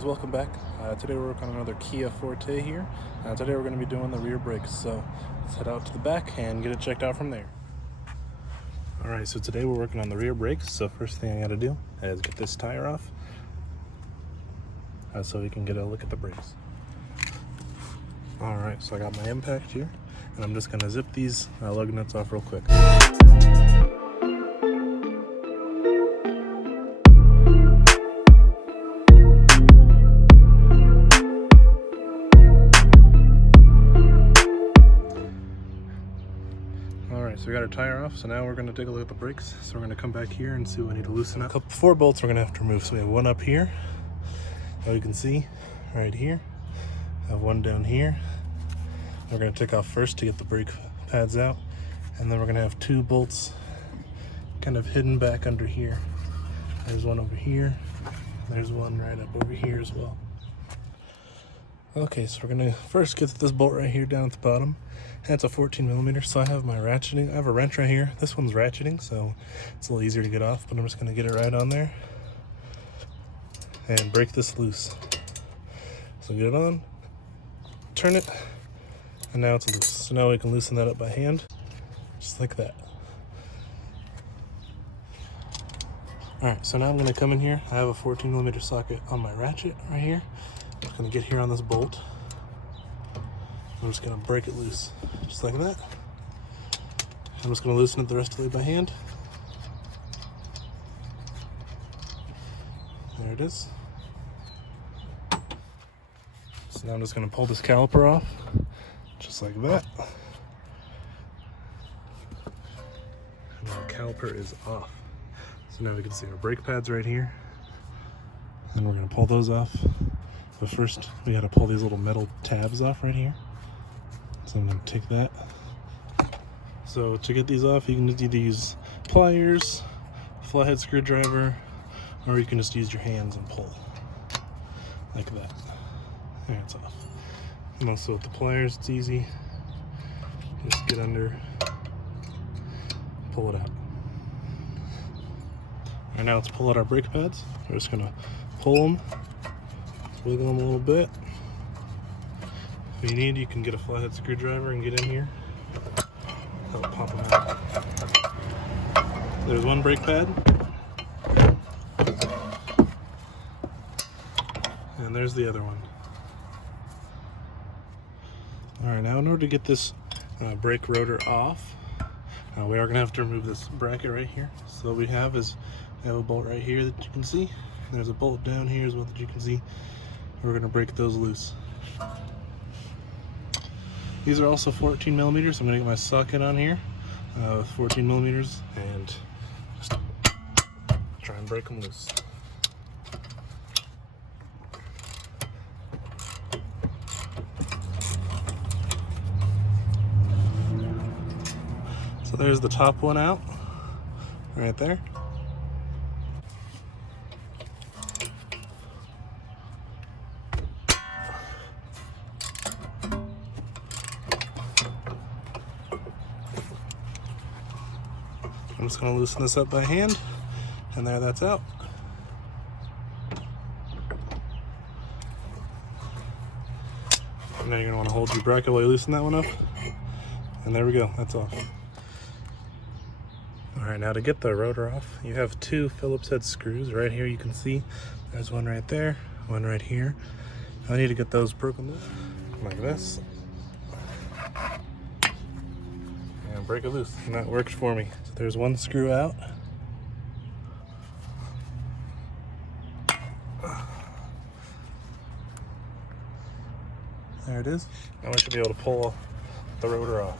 guys, welcome back. Today we're working on another Kia Forte here. Today we're going to be doing the rear brakes, so let's head out to the back and get it checked out from there. Alright, so today we're working on the rear brakes, so first thing I got to do is get this tire off so we can get a look at the brakes. Alright, so I got my impact here, and I'm just going to zip these lug nuts off real quick. So we got our tire off, so now we're going to take a look at the brakes. So we're going to come back here and see what we need to loosen up. Four bolts we're going to have to remove. So we have one up here, as you can see, right here. I have one down here. We're going to take off first to get the brake pads out. And then we're going to have two bolts kind of hidden back under here. There's one over here. There's one right up over here as well. Okay, so we're going to first get this bolt right here down at the bottom. That's a 14mm, so I have my ratcheting. I have a wrench right here. This one's ratcheting, so it's a little easier to get off, but I'm just going to get it right on there and break this loose. So get it on, turn it, and now it's loose. So now we can loosen that up by hand, just like that. Alright, so now I'm going to come in here. I have a 14mm socket on my ratchet right here. I'm just going to get here on this bolt. I'm just going to break it loose, just like that. I'm just going to loosen it the rest of the way by hand. There it is. So now I'm just going to pull this caliper off, just like that. And now the caliper is off. So now we can see our brake pads right here. And we're going to pull those off. But first, we got to pull these little metal tabs off right here. So I'm going to take that. So to get these off, you can either use pliers, flathead screwdriver, or you can just use your hands and pull like that. There, it's off. And also with the pliers, it's easy. Just get under, pull it out. Alright, now let's pull out our brake pads. We're just going to pull them, wiggle them a little bit. If you need, you can get a flathead screwdriver and get in here. That'll pop them out. There's one brake pad. And there's the other one. Alright, now in order to get this brake rotor off, we are going to have to remove this bracket right here. So what we have is, we have a bolt right here that you can see. There's a bolt down here as well that you can see. We're going to break those loose. These are also 14mm. I'm going to get my socket on here with 14mm and just try and break them loose. So there's the top one out, right there. I'm just going to loosen this up by hand, and there, that's out. Now you're going to want to hold your bracket while you loosen that one up, and there we go, that's off. Alright, now to get the rotor off, you have two Phillips head screws right here. You can see there's one right there, one right here. I need to get those broken loose, like this. And break it loose, and that worked for me. So there's one screw out. There it is. Now we should be able to pull the rotor off.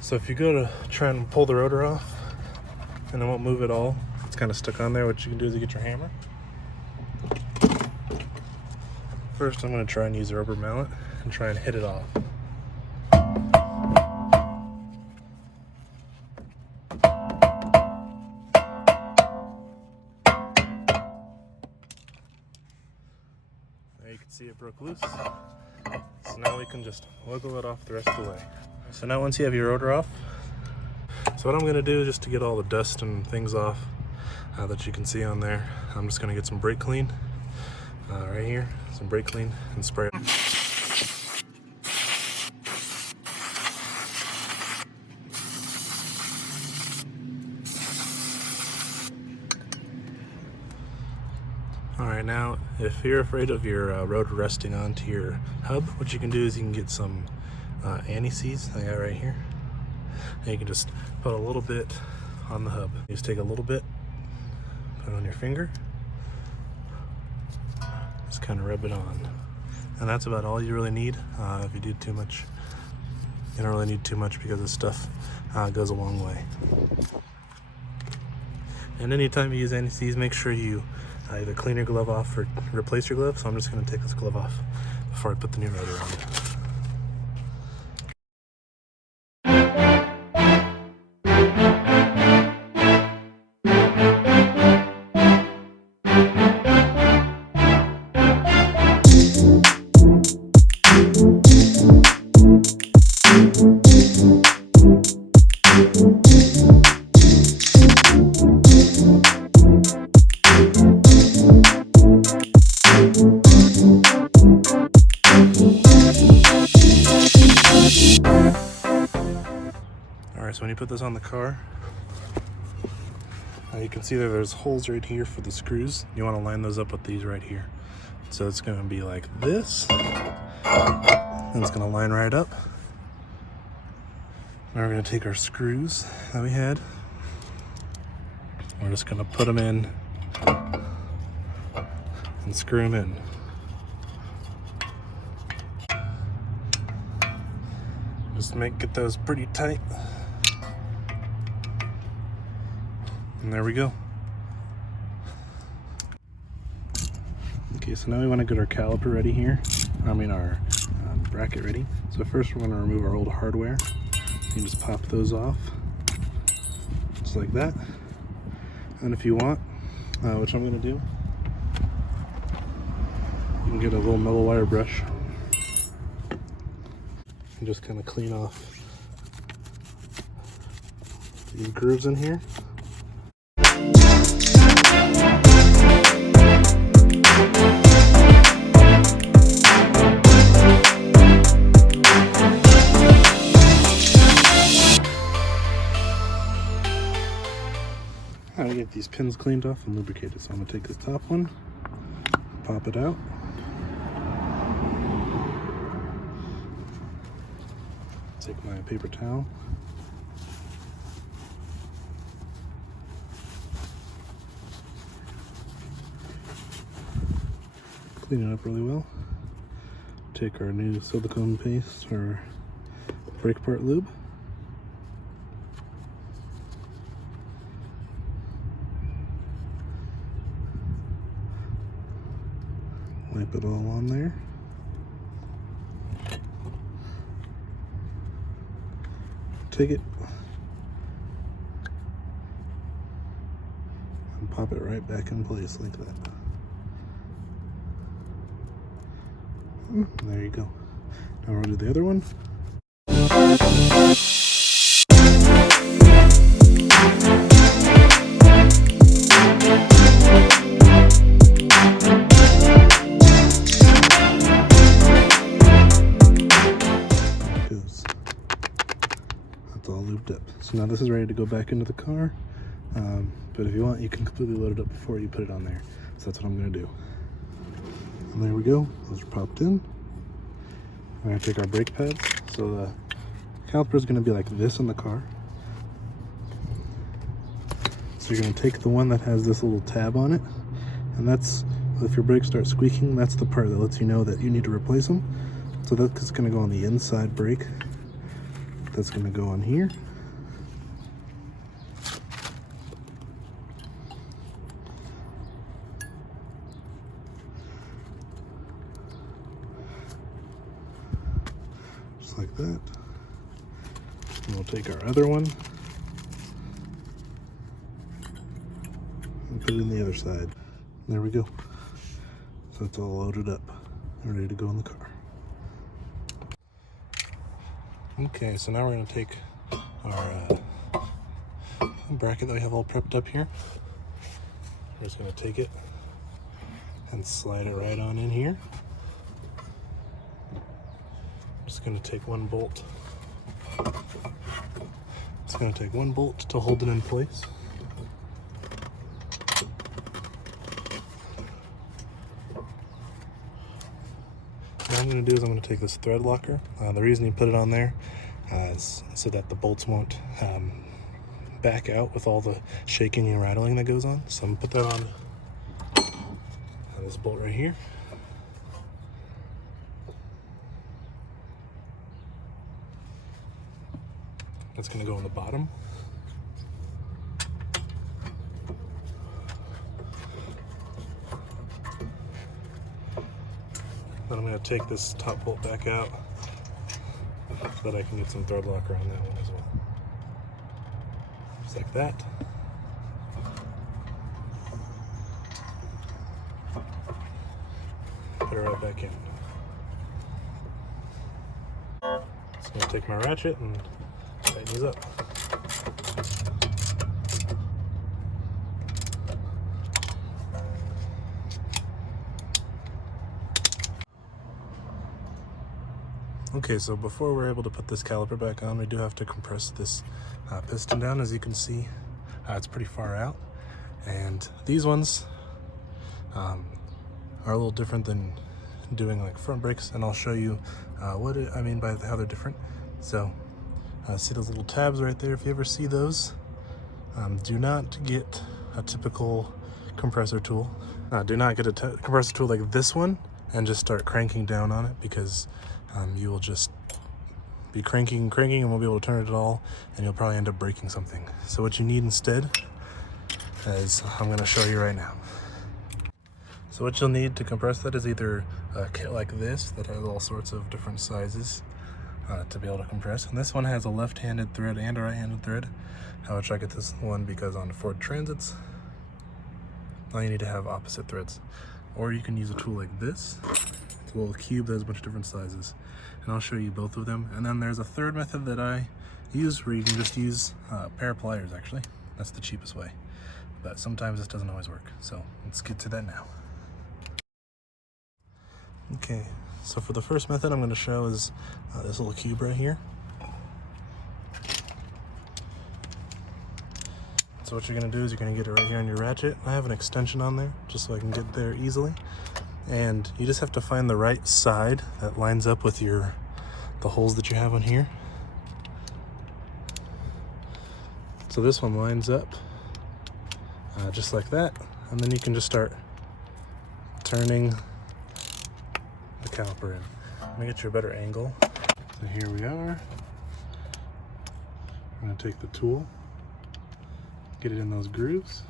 So if you go to try and pull the rotor off and it won't move at all, it's kind of stuck on there, what you can do is you get your hammer. First, I'm going to try and use a rubber mallet and try and hit it off. There you can see it broke loose. So now we can just wiggle it off the rest of the way. So now once you have your rotor off, so So what I'm gonna do, just to get all the dust and things off that you can see on there, I'm just gonna get some brake clean right here, some brake clean, and spray it. Alright, now if you're afraid of your rotor resting onto your hub, what you can do is you can get some anti-seize I got right here, and you can just put a little bit on the hub. You just take a little bit, put it on your finger, just kind of rub it on, and that's about all you really need. If you do too much, you don't really need too much, because this stuff goes a long way. And anytime you use anti-seize, make sure you either clean your glove off or replace your glove. So I'm just going to take this glove off before I put the new rotor on. Alright, so when you put this on the car, you can see that there's holes right here for the screws. You want to line those up with these right here. So it's going to be like this, and it's going to line right up. Now we're going to take our screws that we had. We're just going to put them in and screw them in. Just get those pretty tight. And there we go. Okay, so now we want to get our caliper ready here. Our bracket ready. So first we're going to remove our old hardware. You can just pop those off, just like that. And if you want, which I'm going to do, you can get a little metal wire brush and just kind of clean off these grooves in here. Now to get these pins cleaned off and lubricated. So I'm going to take this top one, pop it out. Take my paper towel. Clean it up really well. Take our new silicone paste or brake part lube. Wipe it all on there. Take it and pop it right back in place like that. There you go. Now we'll do the other one. That's all lubed up. So now this is ready to go back into the car. But if you want, you can completely load it up before you put it on there. So that's what I'm going to do. And there we go. Those are popped in. We're going to take our brake pads. So the caliper is going to be like this in the car. So you're going to take the one that has this little tab on it. And that's, if your brakes start squeaking, that's the part that lets you know that you need to replace them. So that's going to go on the inside brake. That's going to go on here. Just like that. And we'll take our other one and put it in the other side. There we go. So it's all loaded up and ready to go in the car. Okay, so now we're going to take our bracket that we have all prepped up here. We're just going to take it and slide it right on in here. Just going to take one bolt. It's going to take one bolt to hold it in place. What I'm going to do is I'm going to take this thread locker. The reason you put it on there is so that the bolts won't back out with all the shaking and rattling that goes on. So I'm going to put that on this bolt right here. That's going to go on the bottom. Then I'm going to take this top bolt back out so that I can get some thread locker on that one as well. Just like that. Put it right back in. Just going to take my ratchet and tighten these up. Okay, so before we're able to put this caliper back on, we do have to compress this piston down. As you can see, it's pretty far out. And these ones are a little different than doing like front brakes, and I'll show you what I mean by how they're different. So, see those little tabs right there? If you ever see those, do not get a typical compressor tool. Do not get a compressor tool like this one and just start cranking down on it, because you will just be cranking and won't be able to turn it at all, and you'll probably end up breaking something. So what you need instead is, I'm going to show you right now. So what you'll need to compress that is either a kit like this that has all sorts of different sizes to be able to compress. And this one has a left-handed thread and a right-handed thread, which I get this one because on Ford Transits, all you need to have opposite threads. Or you can use a tool like this. It's a little cube that has a bunch of different sizes. And I'll show you both of them. And then there's a third method that I use where you can just use a pair of pliers, actually. That's the cheapest way. But sometimes this doesn't always work. So let's get to that now. Okay, so for the first method I'm going to show is this little cube right here. So what you're going to do is you're going to get it right here on your ratchet. I have an extension on there just so I can get there easily. And you just have to find the right side that lines up with the holes that you have on here. So this one lines up just like that, and then you can just start turning the caliper in. Let me get you a better angle. So here we are. I'm going to take the tool, get it in those grooves,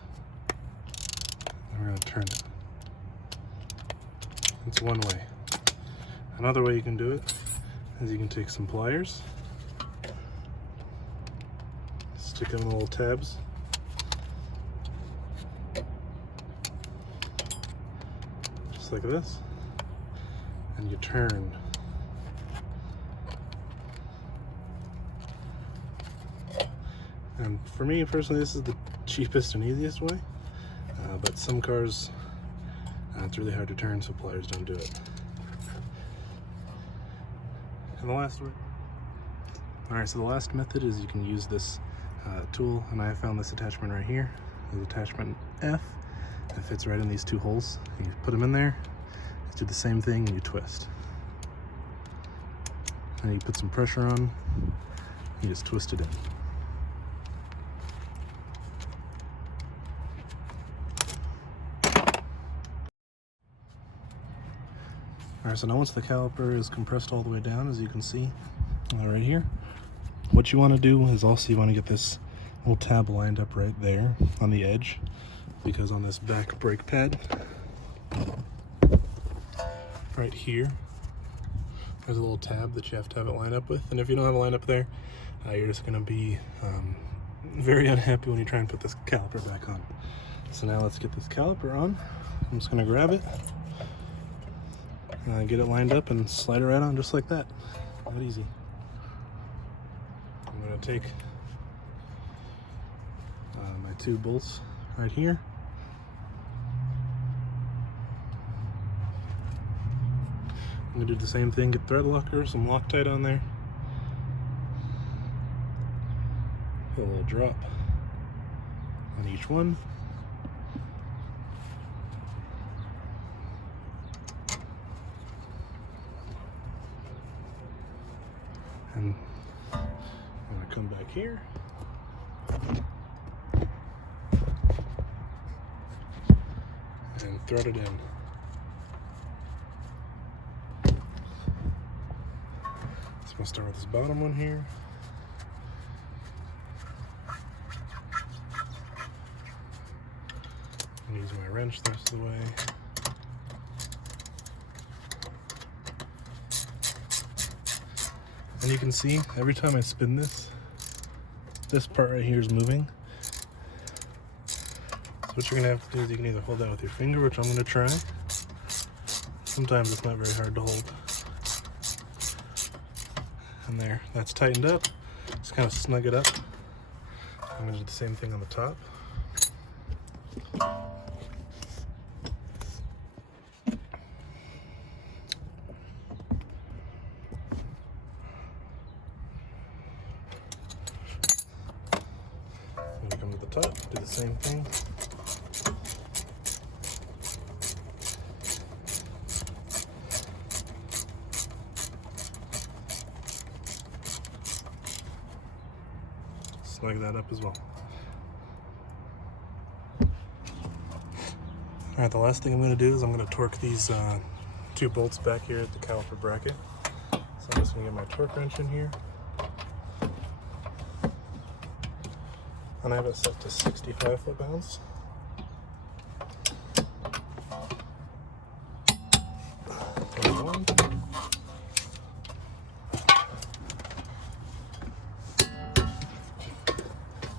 and we're going to turn it. It's one way. Another way you can do it is you can take some pliers, stick them in the little tabs, just like this, and you turn. And for me personally, this is the cheapest and easiest way, but some cars it's really hard to turn, so pliers don't do it. And the last one. Alright, so the last method is you can use this tool, and I found this attachment right here. There's attachment F. It fits right in these two holes. You put them in there, do the same thing, and you twist. And you put some pressure on, you just twist it in. Alright, so now once the caliper is compressed all the way down, as you can see right here, what you want to do is also you want to get this little tab lined up right there on the edge, because on this back brake pad right here, there's a little tab that you have to have it lined up with. And if you don't have it lined up there, you're just going to be very unhappy when you try and put this caliper back on. So now let's get this caliper on. I'm just going to grab it, get it lined up, and slide it right on just like that. That easy. I'm going to take my 2 bolts right here. I'm gonna do the same thing, get thread locker, some Loctite on there. Put a little drop on each one. And I'm gonna come back here. And thread it in. So I'm gonna start with this bottom one here. I'm gonna use my wrench the rest of the way. And you can see every time I spin this part right here is moving. So what you're gonna have to do is you can either hold that with your finger, which I'm gonna try. Sometimes it's not very hard to hold. And there, that's tightened up. Just kind of snug it up. I'm gonna do the same thing on the top. I'm gonna come to the top, do the same thing. Snug that up as well. Alright, the last thing I'm going to do is I'm going to torque these 2 bolts back here at the caliper bracket. So I'm just going to get my torque wrench in here. And I have it set to 65 foot-pounds.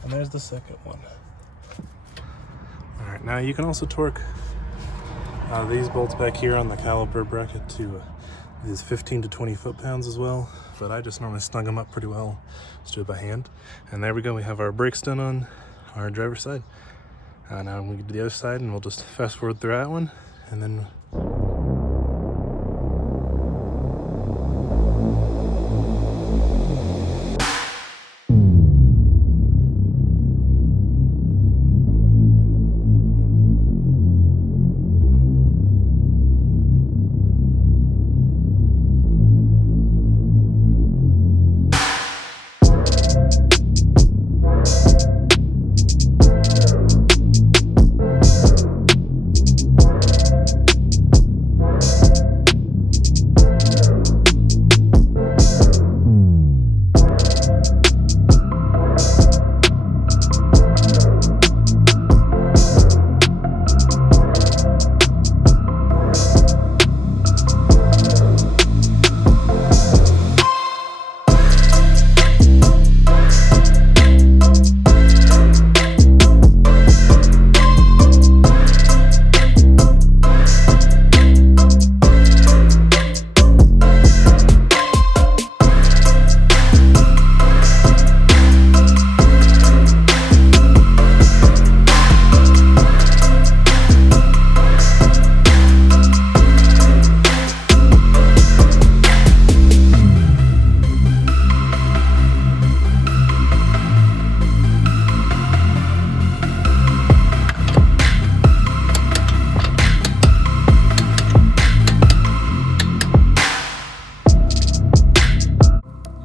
And there's the second one. Alright, now you can also torque these bolts back here on the caliper bracket to these 15 to 20 foot-pounds as well, but I just normally snug them up pretty well. Just do it by hand. And there we go, we have our brakes done on our driver's side. Now we can do the other side and we'll just fast forward through that one, and then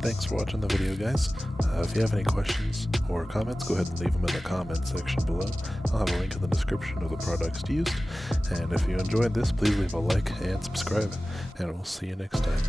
thanks for watching the video, guys. If you have any questions or comments, go ahead and leave them in the comment section below. I'll have a link in the description of the products used. And if you enjoyed this, please leave a like and subscribe. And we'll see you next time.